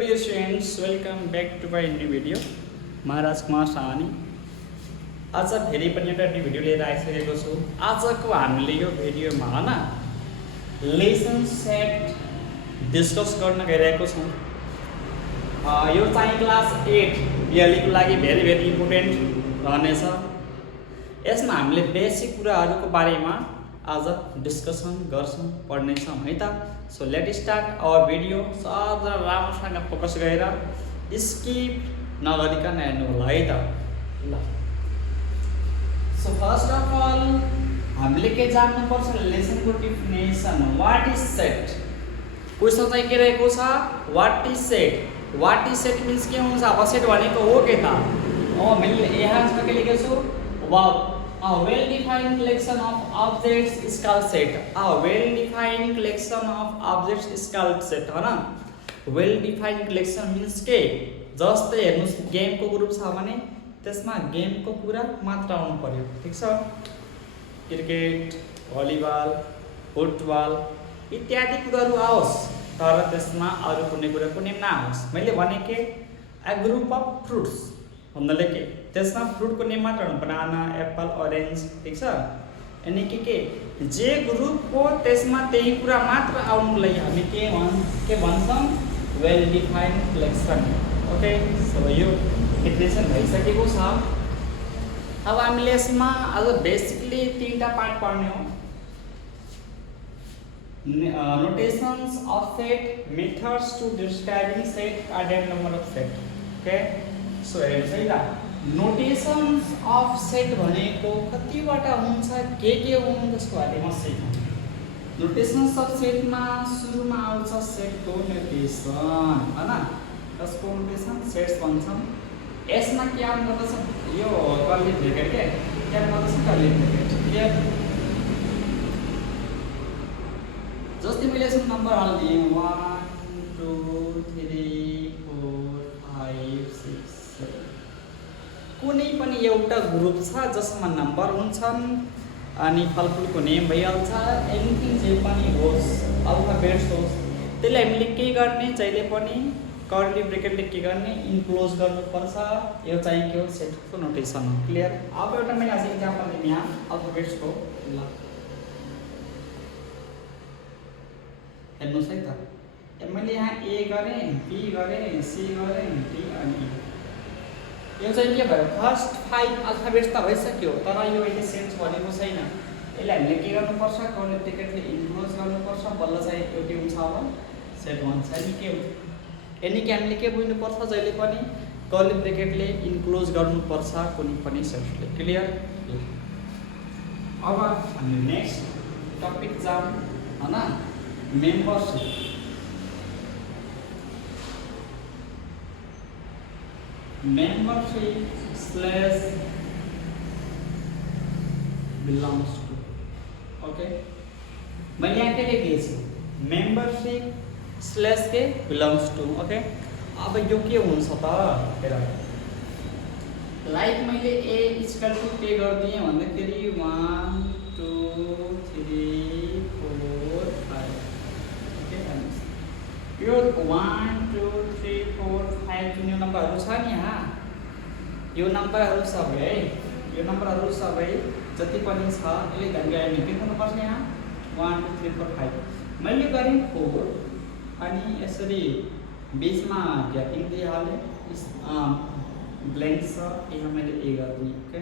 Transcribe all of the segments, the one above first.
Dear students, welcome back to my new video. महाराज कुमार साहनी आज फेरि पनि एउटा न्यू भिडियो लिएर आइसकेको छु। आजको हामीले यो भिडियोमा हैन लेसन सेट डिस्कस गर्न गइरहेको छौँ। यो चाहिँ क्लास 8 बिएलई को लागि भेरी इम्पोर्टेन्ट रहनेछ। यसमा हामीले बेसिक कुराहरूको बारेमा आज डिस्कसन गर्छौँ, पढ्नेछौँ है त। So let start our video. सबजना राम्रोसँग फोकस गरेर स्किप नगरिकन हेर्नु होला है त। ल सो फर्स्ट अफ अल हामीले के जान्नुपर्छ, लेसनको definition. What is set? Question चाहिँ के रहेको छ, what is set. What is set means के हुन्छ? अब सेट भनेको हो के त? मैले यहाँ छ के लेखेको छु, wow a well-defined collection of objects is called set. A well-defined collection of objects is called set, है न। well-defined collection means के? जस्तै हेर्नुस्, गेमको ग्रुप छ भने त्यसमा गेमको कुरा मात्र आउनु पर्यो, ठीक छ। क्रिकेट, भलिबल, फुटबल इत्यादि कुराहरू आओस्, तर त्यसमा अरू कुनै कुराको नाम नआओस्। मैले भने के, a group of fruits भन्नाले के, त्यसमा फ्रुटको नेम मात्र हुनु, बनाना, एप्पल, ऑरेंज, ठीक छ। अनि के जे ग्रुप हो त्यसमा त्यही कुरा मात्र आउनुलाई हामी के भन्छौँ, well defined collection. Okay, so यो डेफिनेसन भइसकेको छ। अब हामीले यसमा आज बेसिकली तीनटा पार्ट पढ्ने हो। Notations of set, methods to describing set, cardinal number of set. Okay, so हेर्नुहोस् है त, नोटेशंस अफ सेट भनेको कतिवटा हुन्छ, के हुन् त्यसको बारेमा सिकौँ। नोटेशंस अफ सेटमा सुरुमा आउँछ सेटको नोटेसन, हैन। त्यसको नोटेसन सेट्स भन्छौँ। यसमा के आउनु पर्दछ, यो कर्ली ब्रेकेट के आउनु पर्दछ, कर्ली ब्रेकेट, क्लियर। जस्तै मैले यसको नम्बर हाल्दिएँ 1 2 3 4 5 6 7। कुनै पनि एउटा ग्रुप छ जसमा नम्बर हुन्छन् अनि फलफुलको नेम भइहाल्छ, एनिथिङ जे पनि होस्, अल्फाबेट्स होस्, त्यसलाई हामीले के गर्ने, जहिले पनि कर्ली ब्रेकेटले के गर्ने, इन्क्लोज गर्नुपर्छ। यो चाहिँ के हो, सेटको नोटेसन हो, क्लियर। अब एउटा मैले आज इक्जाम्पल दिएँ यहाँ अल्फाबेट्सको। ल हेर्नुहोस् है त, मैले यहाँ ए गरेँ, बी गरेँ, सी गरेँ, डी अनि यो चाहिँ के भयो, फर्स्ट 5 अल्फाबेट्स त भइसक्यो, तर यो अहिले सेट्स भनेको छैन। यसलाई हामीले के गर्नुपर्छ, कर्ली ब्रेकेटले इन्क्लोज गर्नुपर्छ, बल्ल चाहिँ यो के हुन्छ, अब सेट भन्छ। अनि के हुन्छ, यानि कि हामीले के बुझ्नुपर्छ, जहिले पनि कर्ली ब्रेकेटले इन्क्लोज गर्नुपर्छ कुनै पनि सेटले, क्लियर। अब हामी नेक्स्ट टपिक जाउँ, हैन, membership. membership slash belongs to। Okay, मैले यहाँ के लेखिदिएछु, मेम्बरशिप स्ल्यास के बिलोङ्स टु। ओके, अब यो के हुन्छ त, हेर, लाइक मैले ए इक्वल टु के गरिदिएँ भन्दाखेरि 1 2 3 4 5। ओके, यो 1 2 3 4 5 जुन यो नम्बरहरू छ नि, यहाँ यो नम्बरहरू सबै है, यो नम्बरहरू सबै जति पनि छ यसले ध्यान के गर्नुपर्छ, यहाँ 1 2 3 4 5 मैले गरेँ 4 अनि यसरी बिचमा ग्यापिङ दिइहालेँ, ब्ल्याङ्क छ, यहाँ मैले ए गरिदिएँ। ओके,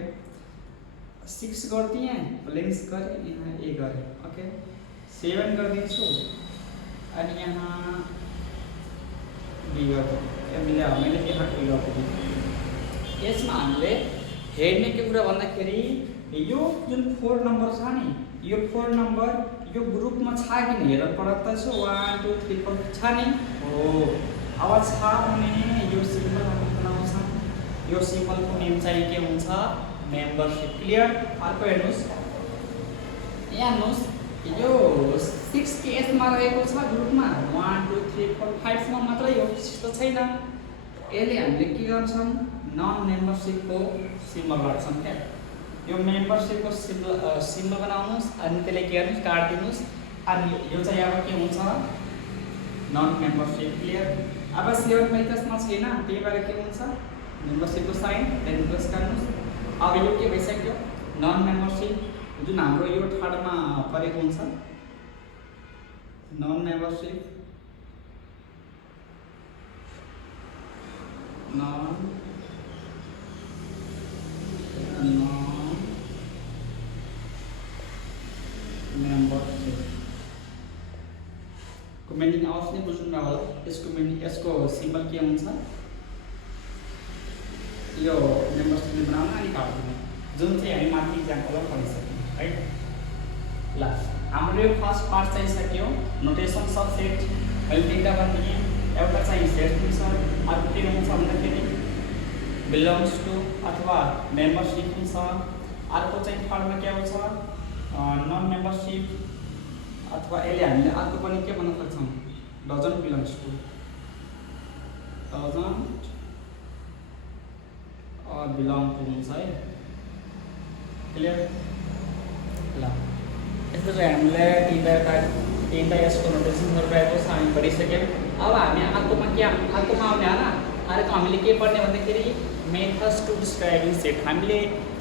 6 गरिदिएँ, ब्ल्याङ्क्स गरेँ, यहाँ ए गरेँ। ओके, 7 गरिदिन्छु अनि यहाँ बी गरिदिएँ, मैले यहाँ ए गरिदिएँ। यसमा हामीले हेर्ने के कुरा भन्दाखेरि यो जुन 4 नम्बर छ नि, यो 4 नम्बर यो ग्रुपमा छ कि नि, हेर पढ्दैछ 1 2 3 4 छ नि हो। अब छ भने यो सिम्बल हामी बनाउँछौँ, यो सिम्बलको नेम चाहिँ के हुन्छ, मेम्बरशिप, क्लियर। अर्को हेर्नुहोस्, यहाँ हेर्नुहोस्, यो 6 के यसमा रहेको छ ग्रुपमा, 1 2 3 4 5 सम्म मात्रै हो, 6 त छैन। यसले हामीले के गर्छौँ, नन मेम्बरशिपको सिम्बल राख्छौँ क्या। यो मेम्बरशिपको सिम्बल बनाउनुहोस् अनि त्यसले के गर्नुहोस्, काटिदिनुहोस्। अनि यो चाहिँ अब के हुन्छ, नन मेम्बरशिप, क्लियर। अब 7 मेथड्समा छैन, त्यही भएर के हुन्छ मेम्बरशिपको साइन देन प्लस गर्नुस्। अब यो के भइसक्यो नन मेम्बरशिप जुन हाम्रो यो थर्डमा परेको हुन्छ नन मेम्बरशिप मेम्बरशिप को मिनिङ आउस नै बुझ्नु होला। यसको मिनिङ यसको सिम्बल के हुन्छ यो मेम्बरशिप बनाउन अनि काट्नु जुन चाहिँ हामी माथि इक्जाम्पलमा पढिसक्यौँ है। ल हाम्रो यो फर्स्ट पार्ट चाहिँ सक्यो नोटेसन्स अफ सेट। मैले तिनवटा भने एउटा चाहिँ सेट हुन्छ, अर्को के हुन्छ भन्दाखेरि बिलोङ्स टु अथवा मेम्बरशिप हुन्छ, अर्को चाहिँ थर्डमा के आउँछ नन मेम्बरशिप अथवा यसले हामीले अर्को पनि के भन्न सक्छौँ doesn't belongs to doesn't belong to हुन्छ है। क्लियर? ल यस्तो चाहिँ हामीले तिनवटा यसको नोटेसनहरू रहेको छ हामी पढिसक्यौँ। अब हामी अर्कोमा आउने होइन अर्को हामीले के पढ्ने भन्दाखेरि मेथड्स टु डिस्क्राइबिङ सेट। हामीले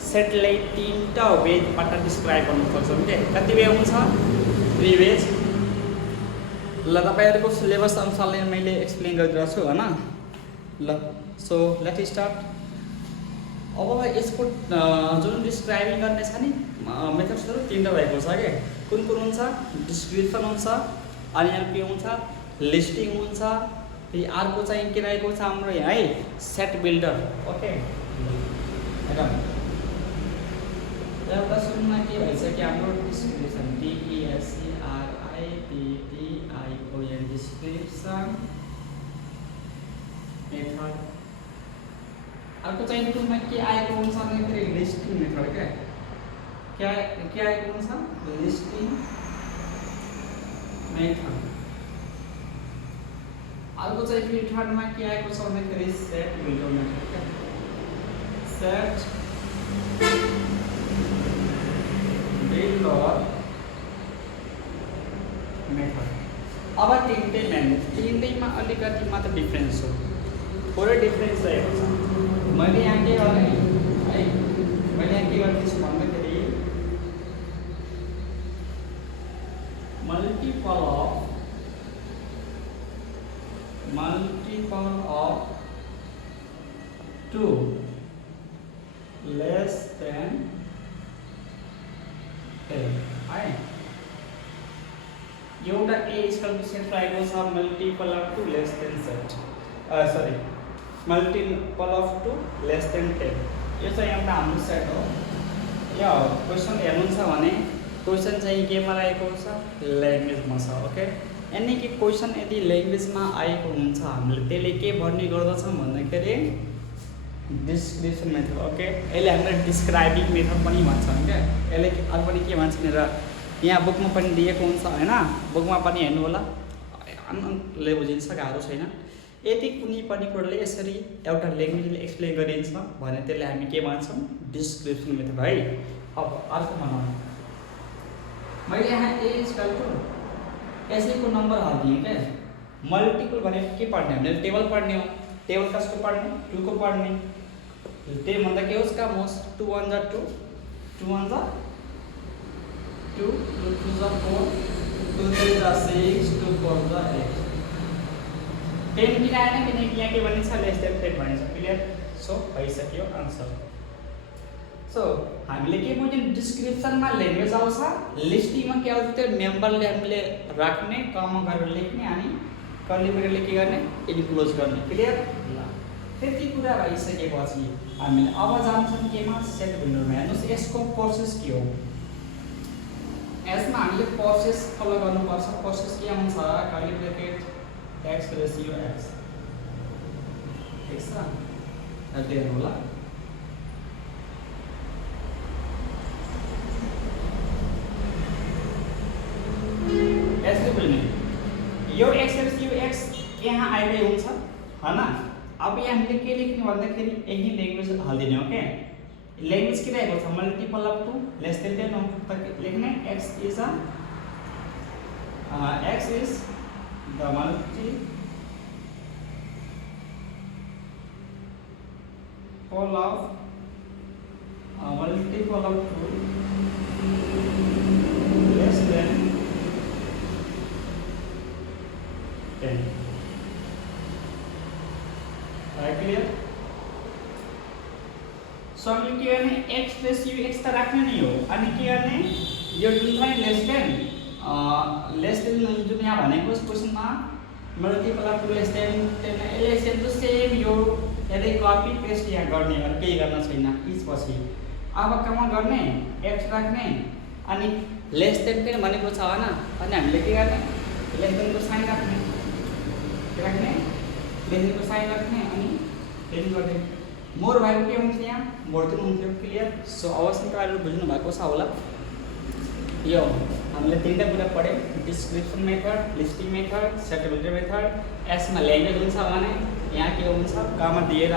सेटलाई तीनवटा वेजबाट डिस्क्राइब गर्नु सक्छौँ के कति वे हुन्छ 3 वेज। ल तपाईँहरूको सिलेबस अनुसारले मैले एक्सप्लेन गरिरहेको छु होइन। ल सो लेट स्टार्ट। अब यसको जुन डिस्क्राइबिङ गर्ने छ नि मेथड्सहरू तीनवटा भएको छ के कुन हुन्छ डिस्क्रिप्सन हुन्छ अनि यहाँ के हुन्छ लिस्टिङ हुन्छ फेरि अर्को चाहिँ के रहेको छ हाम्रो यहाँ है सेट बिल्डर। ओके एउटा सुरुमा के भइसक्यो हाम्रो डिस्क्रिप्सन DESCRIPTION डिस्क्रिप्सन मेथड। अर्को चाहिँ टुमा के आएको हुन्छ भन्दाखेरि लिस्टिङ मेथड क्या आएको हुन्छ लिस्टिङ मेथड। अर्को चाहिँ फेरि थर्डमा के आएको छ भन्दाखेरि सेट बिल्डर मेथड क्या सेट बिल्डर मेथड। अब तिनटैमा अलिकति मात्र डिफ्रेन्स हो, थोरै डिफ्रेन्स रहेको छ। मैले यहाँ के गर्ने है मैले यहाँ के गर्दैछु भन्दाखेरि मल्टिपल of 2 less than 10 है। एउटा A इक्वल टु सेट रहेको छ multiple of 2 less then set multiple of 2 less than 10 यो चाहिँ एउटा हाम्रो सेट हो। यो क्वेसन हेर्नुहुन्छ भने क्वेसन चाहिँ केमा रहेको छ ल्याङ्ग्वेजमा छ। ओके यानी कि क्वेसन यदि ल्याङ्ग्वेजमा आएको हुन्छ हामीले त्यसले के भन्ने गर्दछौँ भन्दाखेरि डिस्क्रिप्सन मेथड। ओके यसले हामीले डिस्क्राइबिङ मेथड पनि भन्छौँ क्या यसले अरू पनि के भन्छ भनेर यहाँ बुकमा पनि दिएको हुन्छ होइन बुकमा पनि हेर्नु होला ले बुझिन्छ गाह्रो छैन। यदि कुनै पनि कुराले यसरी एउटा ल्याङ्ग्वेजले एक्सप्लेन गरिन्छ भने त्यसले हामी के भन्छौँ डिस्क्रिप्सन मेथड है। अब अर्को भनौँ मैले यहाँ A इक्वल टु यसैको नम्बर हालिदिएँ क्या मल्टिपल भनेको के पढ्ने हामीले टेबल पढ्ने हो। टेबल कसको पढ्ने 2 को पढ्ने त्यही भन्दा के होस् काम होस् 2 1 जा 2 2 1 जा 2 2 2 जा 4 2 3 जा 6 2 4 जा 8 10 किन आएन किनकि यहाँ के भनिन्छ लेस देन 10 भनिन्छ। क्लियर? सो भइसक्यो आन्सर। सो हामीले के बुझ्यौँ डिस्क्रिप्सनमा ल्याङ्ग्वेज आउँछ लिस्टिङमा के आउँछ त्यो मेम्बरले हामीले राख्ने कमा गरेर लेख्ने अनि कर्ली ब्रेकेटले के गर्ने इन्क्लोज गर्ने। क्लियर? ल त्यति कुरा भइसकेपछि हामीले अब जान्छौँ केमा सेट बिल्डरमा। हेर्नुहोस् यसको प्रोसेस के हो यसमा हामीले प्रोसेस फलो गर्नुपर्छ। प्रोसेस के हुन्छ curly bracket x ratio x ठीक छ हेर्नु होला। यो x रेशियो x यहाँ आइकै हुन्छ हैन। अब यहाँ हामीले के लेख्ने भन्दाखेरि यही ल्याङ्ग्वेज हाल्दिने हो के ल्याङ्ग्वेज के रहेको छ मल्टिपल अफ 2 लेस देन 10 हो त लेख्ने x is the multiple multiple of 2 less than 10. Clear? So हामीले के गर्ने x प्लस u x त राख्ने नै हो अनि के गर्ने यो जुन छ नि लेस देन जुन यहाँ भनेको क्वेशनमा मल्टिपल अफ 2 लेस देन 10 यसले सेम टु सेम यो यदि कपी पेस्ट यहाँ गर्ने अनि केही गर्न छैन इच पछि अब कमा गर्ने x राख्ने अनि लेस देन 10 भनेको छ हैन अनि हामीले के गर्ने लेस देन को साइन राख्ने लेस देन को साइन राख्ने अनि टेन गर्ने मोर भएको के हुन्छ यहाँ मोर त हुन्थ्यो क्लियर सो अवश्य तपाईहरु बुझ्नु भएको छ होला यो हामीले तीनटा कुरा पढ्यौ डिस्क्रिप्सन मेथड लिस्टिङ मेथड सेटेबिलिटी मेथड यसमा ल्याङ्ग्वेज हुन्छ भने यहाँ के हुन्छ कमा दिएर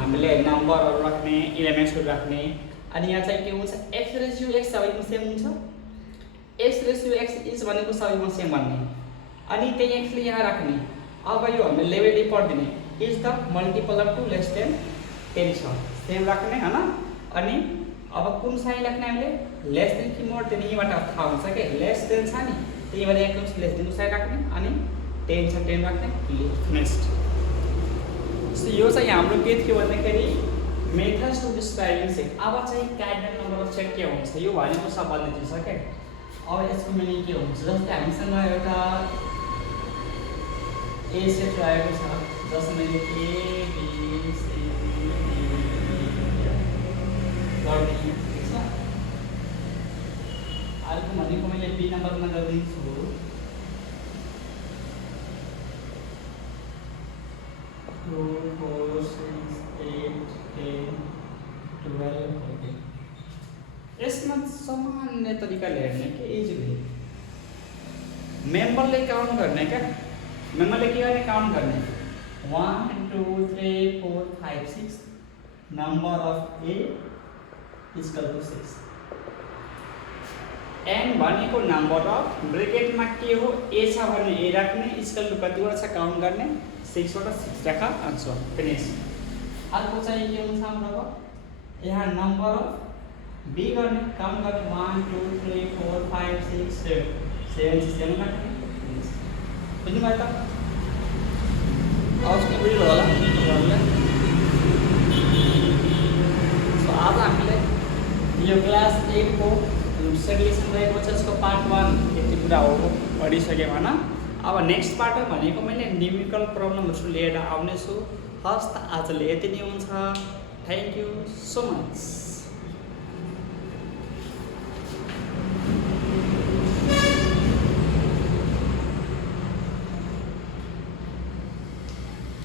हामीले नम्बरहरु राख्ने एलिमेन्ट्सहरु राख्ने अनि यहाँ चाहिँ के हुन्छ x रेशियो x सबैमा सेम हुन्छ x रेशियो x इज भनेको सबैमा सेम भन्ने अनि त्यही x ले यहाँ राख्ने अब यो हामीले लेभलले पढ्दिने is the multiple of 2 less than 10 छ सेम राख्ने हैन अनि अब कुन साइन राख्ने हामीले लेस देन कि मोर देन यहीबाट थाहा हुन्छ के लेस देन छ नि त्यही भएर यहाँ कुन लेस देन को साइन राख्ने अनि 10 छ 10 राख्ने नेक्स्ट सो यो चाहिँ हाम्रो के थियो भन्दाखेरि मेथड्स टु डिस्क्राइबिङ सेट अब चाहिँ कार्डिनल नम्बर अफ सेट के हुन्छ यो भनेको सबैले दिन्छ के अब यसको मिनिङ के हुन्छ जस्तै हामीसँग एउटा ए सेट रहेको छ जसमा यो ए बी सी गर्ने ठीक छ अर्को भनेको मैले बी नम्बरमा गरिदिन्छु 2 4 6 8 10 12 14 यसमा सामान्य तरिकाले हेर्ने के इजिली मेम्बरले काउन्ट गर्ने क्या मेम्बरले के गर्ने काउन्ट गर्ने 1 2 3 4 5 6 number of a equal to 6 n भनेको नम्बर अफ ब्रैकेटमा के हो a छ भने a राख्ने इक्वल टु कतिवटा छ काउन्ट गर्ने 6 वटा 6 राख आन्सर फिनिश अर्को चाहिँ के हुन्छ हाम्रो यहाँ नम्बर अफ b गर्ने काउन्ट गर्ने 1 2 3 4 5 6 7 7 राख्ने बुझ्नु भयो त आजको भिडियो होला सो आज हामीले यो क्लास 8 को सेग्रेगेसन रहेको छ यसको पार्ट 1 यति कुरा हो पढिसक्यौँ हैन अब नेक्स्ट पार्ट भनेको मैले न्यूमेरिकल प्रब्लमहरु लिएर आउने छु हस् त आजले यति नै हुन्छ थ्यांक यू सो मच